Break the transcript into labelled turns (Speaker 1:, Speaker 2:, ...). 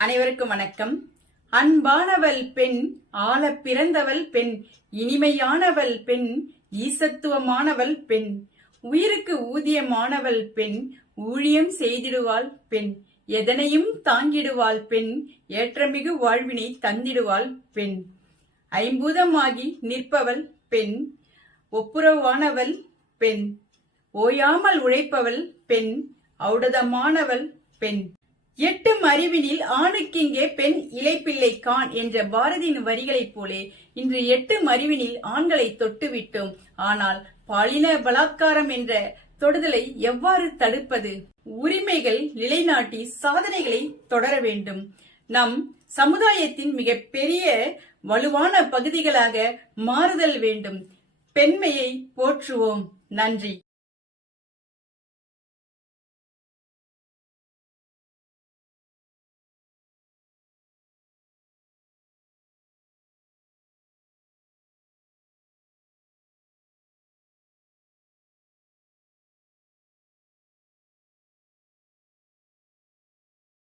Speaker 1: அனைவருக்கும் வணக்கம். அன்பானவள் பெண் ஆள பிறந்தவள் பெண் இனிமையானவள் பெண் ஈசத்துவமானவள் பெண் உயிருக்கு ஊதியமானவள் பெண் ஊழியம் செய்திடுவாள் பெண் எதனையும் தாங்கிடுவாள் பெண் ஏற்றமிகு வாழ்வினை தந்திடுவாள் பெண் ஐம்பூதமாகி நிற்பவள் பெண் ஒப்புரவானவள் பெண் ஓயாமல் உழைப்பவள் பெண் ஔடதமானவள் பெண். எட்டு அறிவினில் ஆணுக்கிங்கே பெண் இளைப்பிள்ளை கான் என்ற பாரதியின் வரிகளைப் போலே இன்று எட்டு அறிவினில் ஆண்களை தொட்டுவிட்டோம். ஆனால் பாலின பலாத்காரம் என்ற தொடுதலை எவ்வாறு தடுப்பது? உரிமைகள் நிலைநாட்டி சாதனைகளை தொடர வேண்டும். நம் சமுதாயத்தின் மிக பெரிய வலுவான பகுதிகளாக மாறுதல் வேண்டும். பெண்மையை போற்றுவோம். நன்றி.